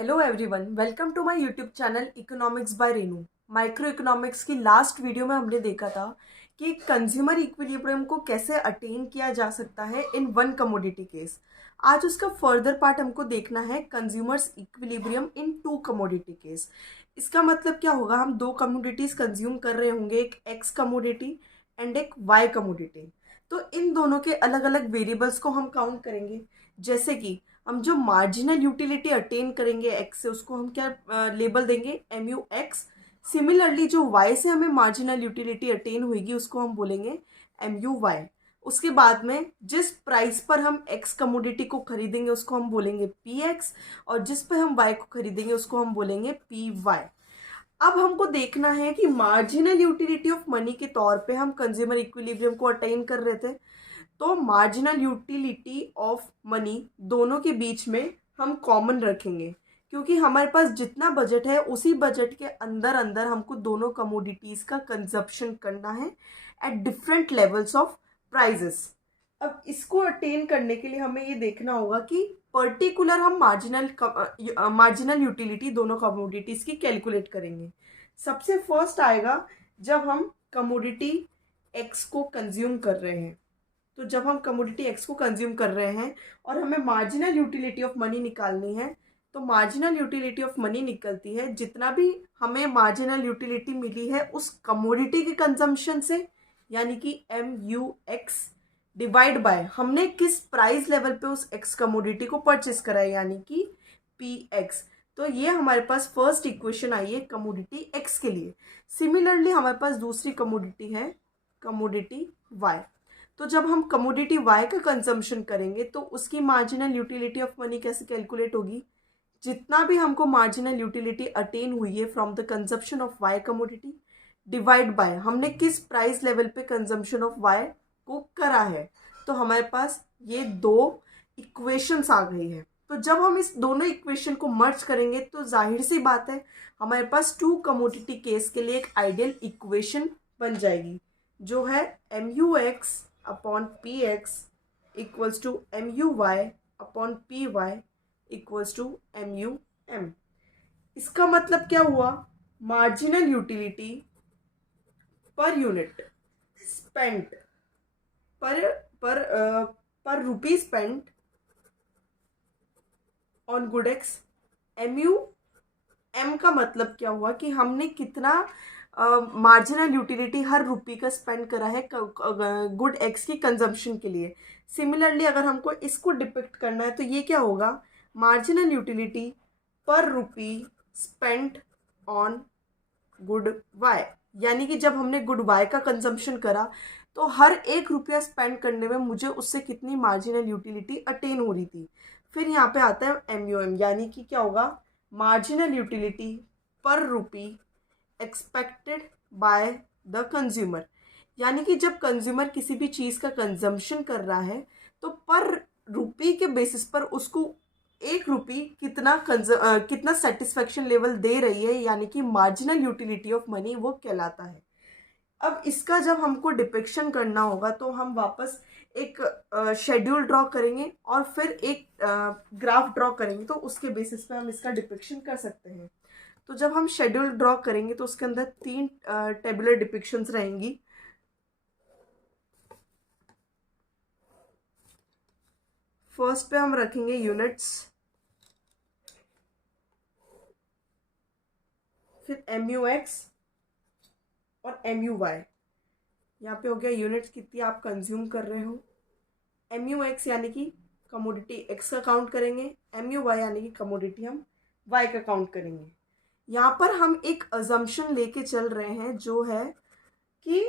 Hello everyone, welcome to my YouTube channel economics by Renu. Micro economics की last video में हमने देखा था कि कंज्यूमर इक्विलिब्रियम को कैसे अटेन किया जा सकता है इन वन कमोडिटी केस। आज उसका फर्दर पार्ट हमको देखना है, consumer's equilibrium in two commodity case. इसका मतलब क्या होगा, हम दो कमोडिटीज कंज्यूम कर रहे होंगे, एक एक्स कमोडिटी एंड एक वाई कमोडिटी। तो इन दोनों के अलग अलग वेरिएबल्स को हम काउंट करेंगे। जैसे कि हम जो मार्जिनल यूटिलिटी अटेन करेंगे एक्स से, उसको हम क्या लेबल देंगे, एम यू एक्स। सिमिलरली जो वाई से हमें मार्जिनल यूटिलिटी अटेन होगी उसको हम बोलेंगे एम यू वाई। उसके बाद में जिस प्राइस पर हम एक्स कमोडिटी को खरीदेंगे उसको हम बोलेंगे पी एक्स, और जिस पर हम वाई को खरीदेंगे उसको हम बोलेंगे पी वाई। अब हमको देखना है कि मार्जिनल यूटिलिटी ऑफ मनी के तौर पे हम कंज्यूमर इक्विलिब्रियम को अटेन कर रहे थे, तो मार्जिनल यूटिलिटी ऑफ मनी दोनों के बीच में हम कॉमन रखेंगे, क्योंकि हमारे पास जितना बजट है उसी बजट के अंदर अंदर हमको दोनों कमोडिटीज का कंजप्शन करना है at different levels of prices. अब इसको अटेन करने के लिए हमें ये देखना होगा कि पर्टिकुलर हम मार्जिनल यूटिलिटी दोनों कमोडिटीज की कैलकुलेट करेंगे। सबसे फर्स्ट आएगा जब हम कमोडिटी एक्स को कंज्यूम कर रहे हैं। तो जब हम कमोडिटी एक्स को कंज्यूम कर रहे हैं और हमें मार्जिनल यूटिलिटी ऑफ मनी निकालनी है, तो मार्जिनल यूटिलिटी ऑफ मनी निकलती है जितना भी हमें मार्जिनल यूटिलिटी मिली है उस कमोडिटी के कंजम्पशन से, यानी कि M U X divide by हमने किस प्राइस लेवल पे उस एक्स कमोडिटी को परचेस करा है, यानी कि पी एक्स। तो ये हमारे पास फर्स्ट इक्वेशन आई है कमोडिटी एक्स के लिए। सिमिलरली हमारे पास दूसरी कमोडिटी है कमोडिटी वाई। तो जब हम कमोडिटी वाई का कंजम्पशन करेंगे तो उसकी मार्जिनल यूटिलिटी ऑफ मनी कैसे कैलकुलेट होगी, जितना भी हमको मार्जिनल यूटिलिटी अटेन हुई है from the consumption of Y commodity divide by हमने किस प्राइस लेवल पे कंजम्पशन ऑफ वाई को करा है। तो हमारे पास ये दो इक्वेशंस आ गई है। तो जब हम इस दोनों इक्वेशन को मर्ज करेंगे तो जाहिर सी बात है हमारे पास टू कमोडिटी केस के लिए एक आइडियल इक्वेशन बन जाएगी, जो है M U X upon P X equals to M U Y upon P Y equals to M U M. इसका मतलब क्या हुआ, marginal utility per unit spent per per per rupee spent on good X. M U M का मतलब क्या हुआ कि हमने कितना मार्जिनल यूटिलिटी हर रुपी का स्पेंड करा है गुड एक्स की कंजम्पशन के लिए। सिमिलरली अगर हमको इसको डिपिक्ट करना है तो ये क्या होगा, मार्जिनल यूटिलिटी पर rupee spent on good Y. यानी कि जब हमने गुड वाई का कंजम्पशन करा तो हर एक रुपया स्पेंड करने में मुझे उससे कितनी मार्जिनल यूटिलिटी अटेन हो रही थी। फिर यहाँ पे आता है एम यू एम, यानी कि क्या होगा, मार्जिनल यूटिलिटी पर रुपी एक्सपेक्टेड बाय द कंज्यूमर। यानी कि जब कंज्यूमर किसी भी चीज़ का कंजम्पशन कर रहा है तो पर रुपी के बेसिस पर उसको एक रुपी कितना सेटिस्फेक्शन लेवल दे रही है, यानी कि मार्जिनल यूटिलिटी ऑफ मनी वो कहलाता है। अब इसका जब हमको डिपिक्शन करना होगा तो हम वापस एक शेड्यूल ड्रॉ करेंगे और फिर एक ग्राफ ड्रॉ करेंगे, तो उसके बेसिस पे हम इसका डिपिक्शन कर सकते हैं। तो जब हम शेड्यूल ड्रॉ करेंगे तो उसके अंदर तीन टेबुलर डिपिक्शंस रहेंगी। फर्स्ट पे हम रखेंगे यूनिट्स, फिर एम यू एक्स और एम यू वाई। यहाँ पे हो गया यूनिट्स कितनी आप कंज्यूम कर रहे हो, एम यू एक्स यानी कि कमोडिटी एक्स का काउंट करेंगे, एम यू वाई यानी कि कमोडिटी हम वाई का काउंट करेंगे। यहाँ पर हम एक अजम्पशन लेके चल रहे हैं जो है कि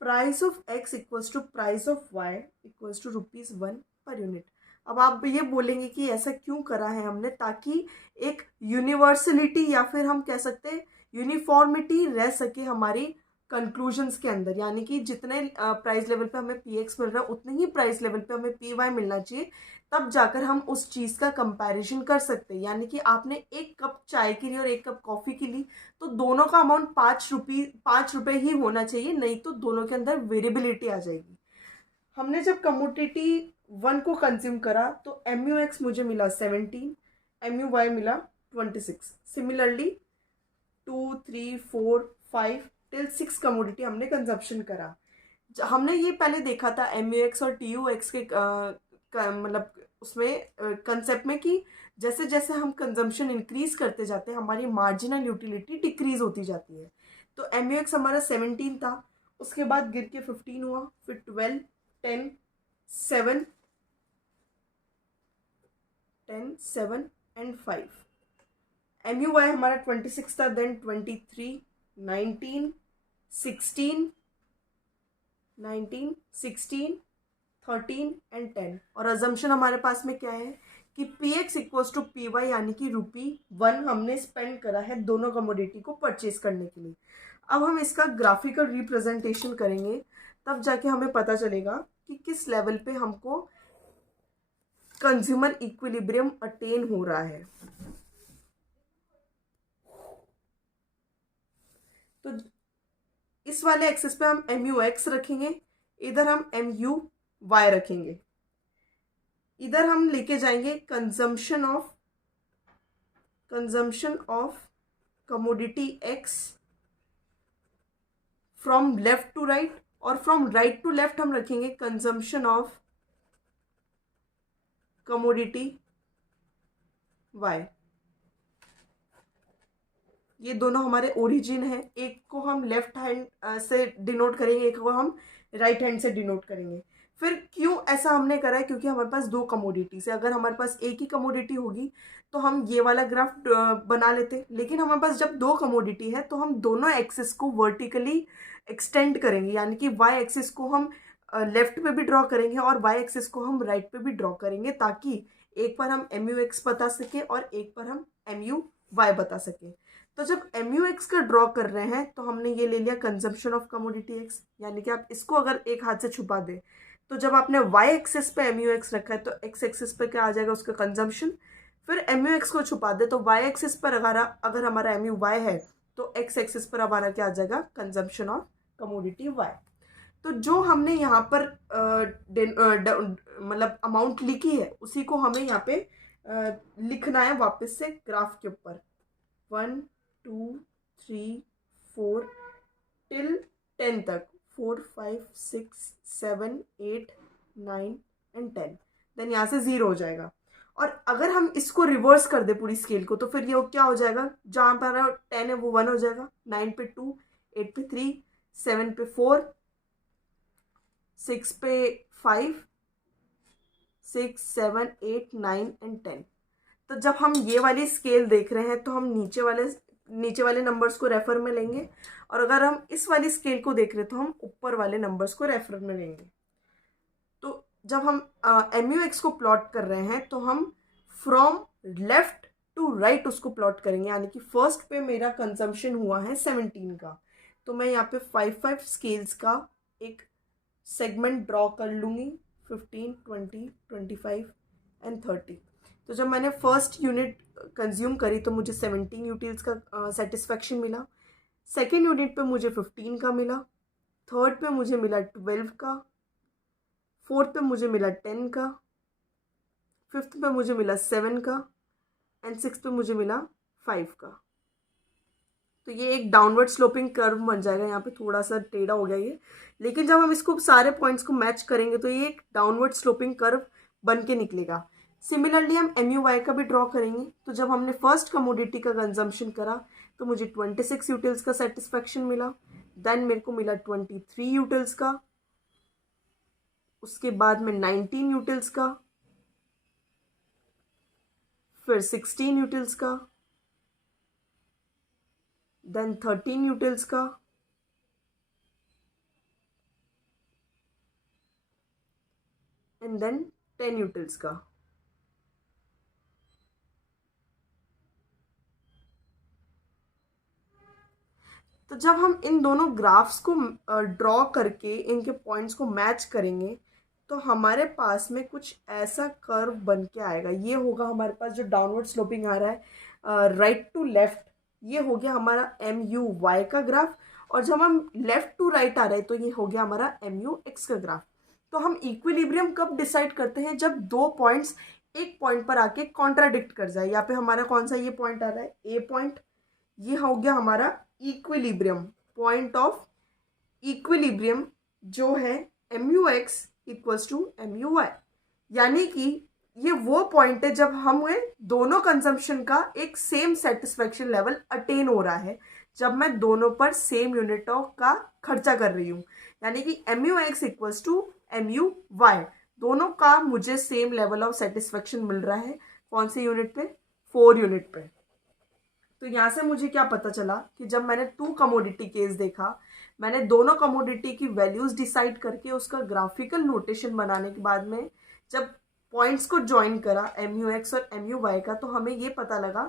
price of X equals to price of Y equals to ₹1 per unit. अब आप ये बोलेंगे कि ऐसा क्यों करा है हमने, ताकि एक यूनिवर्सलिटी या फिर हम कह सकते हैं यूनिफॉर्मिटी रह सके हमारी कंक्लूजन्स के अंदर। यानी कि जितने प्राइस लेवल पे हमें पी एक्स मिल रहा है उतने ही प्राइस लेवल पे हमें पी वाई मिलना चाहिए, तब जाकर हम उस चीज़ का कंपैरिजन कर सकते हैं। यानी कि आपने एक कप चाय की ली और एक कप कॉफ़ी की ली, तो दोनों का अमाउंट 5 रुपये ही होना चाहिए, नहीं तो दोनों के अंदर वेरिएबिलिटी आ जाएगी। हमने जब कमोडिटी 1 को कंज्यूम करा तो एम यू एक्स मुझे मिला 17, एम यू वाई मिला 26। सिमिलरली 2, 3, 4, 5 टिल 6 कमोडिटी हमने कंजप्शन करा। हमने ये पहले देखा था MUX और TUX के मतलब उसमें कंसेप्ट में कि जैसे जैसे हम कंजम्पशन इंक्रीज करते जाते हैं हमारी मार्जिनल यूटिलिटी डिक्रीज होती जाती है। तो MUX हमारा 17 था, उसके बाद गिर के 15 हुआ, फिर 12, 10, 7 एंड 5। MUY हमारा 26 था, देन 23, 19, 16 13 एंड 10। और अजम्पशन हमारे पास में क्या है कि PX इक्वल्स टू PY यानी कि ₹1 हमने स्पेंड करा है दोनों कमोडिटी को परचेज करने के लिए। अब हम इसका ग्राफिकल रिप्रेजेंटेशन करेंगे, तब जाके हमें पता चलेगा कि किस लेवल पे हमको कंज्यूमर इक्विलिब्रियम अटेन हो रहा है। तो इस वाले एक्सिस पे हम MUX रखेंगे, इधर हम MUY रखेंगे, इधर हम लेके जाएंगे consumption of commodity X from left to right, और फ्रॉम राइट टू लेफ्ट हम रखेंगे कंजम्पशन ऑफ कमोडिटी Y। ये दोनों हमारे ओरिजिन है, एक को हम लेफ्ट हैंड से डिनोट करेंगे, एक को हम राइट हैंड से डिनोट करेंगे। फिर क्यों ऐसा हमने करा है, क्योंकि हमारे पास दो कमोडिटीज है। अगर हमारे पास एक ही कमोडिटी होगी तो हम ये वाला ग्राफ बना लेते, लेकिन हमारे पास जब दो कमोडिटी है तो हम दोनों एक्सिस को वर्टिकली एक्सटेंड करेंगे, यानी कि वाई एक्सिस को हम लेफ्ट पे भी ड्रॉ करेंगे और वाई एक्सिस को हम राइट पे भी ड्रॉ करेंगे, ताकि एक पर हम MUX बता सके और एक पर हम MUY बता सके। तो जब MUX का ड्रॉ कर रहे हैं तो हमने ये ले लिया कंजम्पशन ऑफ कमोडिटी X, यानी कि आप इसको अगर एक हाथ से छुपा दे तो जब आपने Y एक्सिस पे MUX रखा है तो X एक्सिस पे क्या आ जाएगा, उसका कंजम्पशन। फिर MUX को छुपा दे तो Y एक्सिस पर अगर हमारा MUY है तो X एक्सिस पर हमारा क्या आ जाएगा, कंजम्पशन ऑफ कमोडिटी Y। तो जो हमने यहाँ पर मतलब अमाउंट लिखी है उसी को हमें यहाँ पे लिखना है वापस से ग्राफ के ऊपर। 1, 2, 3, 4 टिल 10 तक, 4, 5, 6, 7, 8, 9 एंड 10। देन यहाँ से 0 हो जाएगा। और अगर हम इसको रिवर्स कर दे पूरी स्केल को तो फिर ये क्या हो जाएगा, जहाँ पर 10 है वो 1 हो जाएगा, 9 पे 2, 8 पे 3, 7 पे 4, 6 पे 5, 6, 7, 8, 9 एंड 10। तो जब हम ये वाली स्केल देख रहे हैं तो हम नीचे वाले नंबर्स को रेफर में लेंगे, और अगर हम इस वाली स्केल को देख रहे हैं तो हम ऊपर वाले नंबर्स को रेफर में लेंगे। तो जब हम MUX को प्लॉट कर रहे हैं तो हम फ्रॉम लेफ्ट टू राइट उसको प्लॉट करेंगे, यानी कि फर्स्ट पे मेरा कंजम्पशन हुआ है 17 का, तो मैं यहाँ पे 5 स्केल्स का एक सेगमेंट ड्रॉ कर लूँगी, 15, 20, 25 एंड 30। तो जब मैंने फर्स्ट यूनिट कंज्यूम करी तो मुझे 17 यूटिल्स का सेटिस्फैक्शन मिला, सेकेंड यूनिट पे मुझे 15 का मिला, थर्ड पे मुझे मिला 12 का, फोर्थ पे मुझे मिला 10 का, फिफ्थ पे मुझे मिला 7 का एंड सिक्स पे मुझे मिला 5 का। तो ये एक डाउनवर्ड स्लोपिंग कर्व बन जाएगा, यहाँ पे थोड़ा सा टेढ़ा हो गया ये, लेकिन जब हम इसको सारे पॉइंट्स को मैच करेंगे तो ये एक डाउनवर्ड स्लोपिंग कर्व बन के निकलेगा। सिमिलरली हम MUY का भी ड्रॉ करेंगे। तो जब हमने फर्स्ट कमोडिटी का कंजम्पशन करा तो मुझे 26 यूटिल्स का सेटिस्फैक्शन मिला, देन मेरे को मिला 23 यूटिल्स का, उसके बाद में 19 यूटिल्स का, फिर 16 यूटिल्स का, देन 13 यूटिल्स का, एंड देन 10 यूटिल्स का। तो जब हम इन दोनों ग्राफ्स को ड्रॉ करके इनके पॉइंट्स को मैच करेंगे तो हमारे पास में कुछ ऐसा कर्व बन के आएगा। ये होगा हमारे पास जो डाउनवर्ड स्लोपिंग आ रहा है राइट टू लेफ्ट, ये हो गया हमारा MUY का ग्राफ, और जब हम लेफ्ट टू राइट आ रहे हैं तो ये हो गया हमारा MUX का ग्राफ। तो हम इक्विलिब्रियम कब डिसाइड करते हैं, जब दो पॉइंट्स एक पॉइंट पर आके कॉन्ट्राडिक्ट कर जाए। यहाँ पे हमारा कौन सा ये पॉइंट आ रहा है, ए पॉइंट, ये हो गया हमारा इक्विलिब्रियम, पॉइंट ऑफ इक्विलिब्रियम जो है MUX इक्वल्स टू MUY। यानी कि ये वो पॉइंट है जब हमें दोनों कंजम्पशन का एक सेम सेटिस्फेक्शन लेवल अटेन हो रहा है, जब मैं दोनों पर सेम यूनिटों का खर्चा कर रही हूँ। यानी कि MUX इक्वल्स टू MUY, दोनों का मुझे सेम लेवल ऑफ सेटिस्फेक्शन मिल रहा है। कौन से यूनिट पे, 4 यूनिट पे। तो यहाँ से मुझे क्या पता चला कि जब मैंने 2 कमोडिटी केस देखा, मैंने दोनों कमोडिटी की वैल्यूज डिसाइड करके उसका ग्राफिकल नोटेशन बनाने के बाद में जब पॉइंट्स को ज्वाइन करा MUX और MUY का, तो हमें ये पता लगा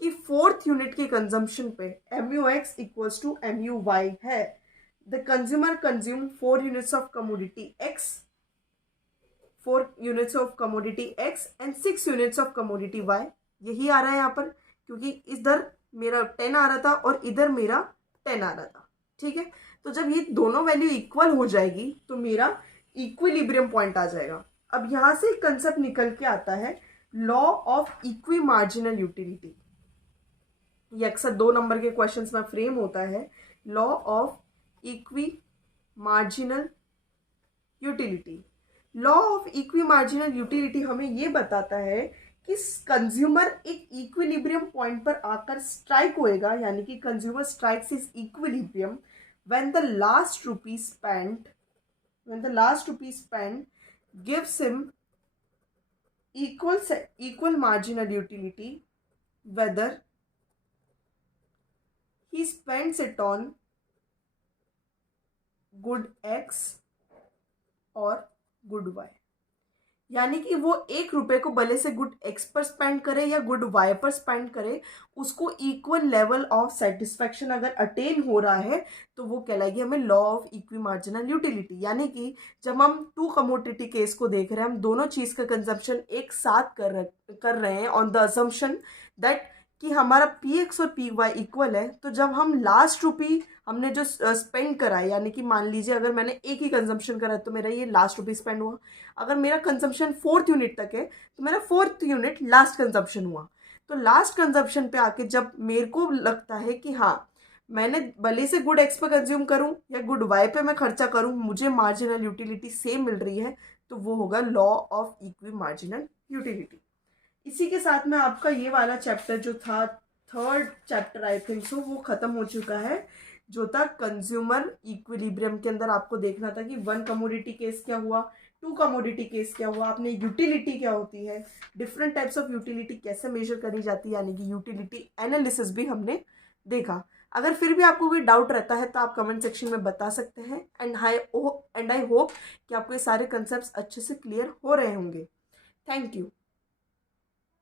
कि 4th यूनिट की कंजम्पशन पे MUX इक्वल्स टू MUY है। The consumer consume 4 units of commodity X, 4 units of commodity X and 6 units of commodity Y। यही आ रहा है यहाँ पर, क्योंकि इधर मेरा 10 आ रहा था और इधर मेरा 10 आ रहा था। ठीक है, तो जब ये दोनों वैल्यू इक्वल हो जाएगी तो मेरा इक्विलिब्रियम पॉइंट आ जाएगा। अब यहाँ से कंसेप्ट निकल के आता है law of equi marginal utility. ये अक्सर 2 नंबर के क्वेश्चंस में फ्रेम होता है, law of equi marginal utility. Law of equi marginal utility हमें ये बताता है कि कंज्यूमर एक इक्विलिब्रियम पॉइंट पर आकर स्ट्राइक होएगा, यानी कि consumer strikes is equilibrium when the last rupee spent gives him equal marginal utility whether he spends it on good X or good Y। यानी कि वो 1 रुपए को भले से गुड X पर स्पेंड करे या गुड Y पर स्पेंड करे, उसको इक्वल लेवल ऑफ सेटिस्फेक्शन अगर अटेन हो रहा है तो वो कहलाएगी हमें law of equi marginal utility. यानी कि जब हम 2 कमोडिटी केस को देख रहे हैं, हम दोनों चीज़ का कंजम्पशन एक साथ कर रहे हैं ऑन द असम्पशन दैट कि हमारा PX और PY इक्वल है। तो जब हम लास्ट रुपी हमने जो स्पेंड करा है, यानी कि मान लीजिए अगर मैंने एक ही कंजम्पशन करा है तो मेरा ये लास्ट रुपी स्पेंड हुआ। अगर मेरा कंजम्पशन 4th यूनिट तक है तो मेरा 4th यूनिट लास्ट कंजम्पशन हुआ। तो लास्ट कंजम्पशन पे आके जब मेरे को लगता है कि हाँ, मैंने भले से गुड X पे कंज्यूम करूँ या गुड Y पे मैं खर्चा करूँ, मुझे मार्जिनल यूटिलिटी सेम मिल रही है, तो वो होगा law of equi marginal utility. इसी के साथ में आपका ये वाला चैप्टर जो था 3rd chapter I think so, वो खत्म हो चुका है, जो था कंज्यूमर इक्विलिब्रियम के अंदर आपको देखना था कि 1 कमोडिटी केस क्या हुआ, 2 कमोडिटी केस क्या हुआ, आपने यूटिलिटी क्या होती है, डिफरेंट टाइप्स ऑफ यूटिलिटी कैसे मेजर करी जाती है, यानी कि यूटिलिटी एनालिसिस भी हमने देखा। अगर फिर भी आपको कोई डाउट रहता है तो आप कमेंट सेक्शन में बता सकते हैं। एंड आई होप कि आपको ये सारे कंसेप्ट अच्छे से क्लियर हो रहे होंगे। Thank you.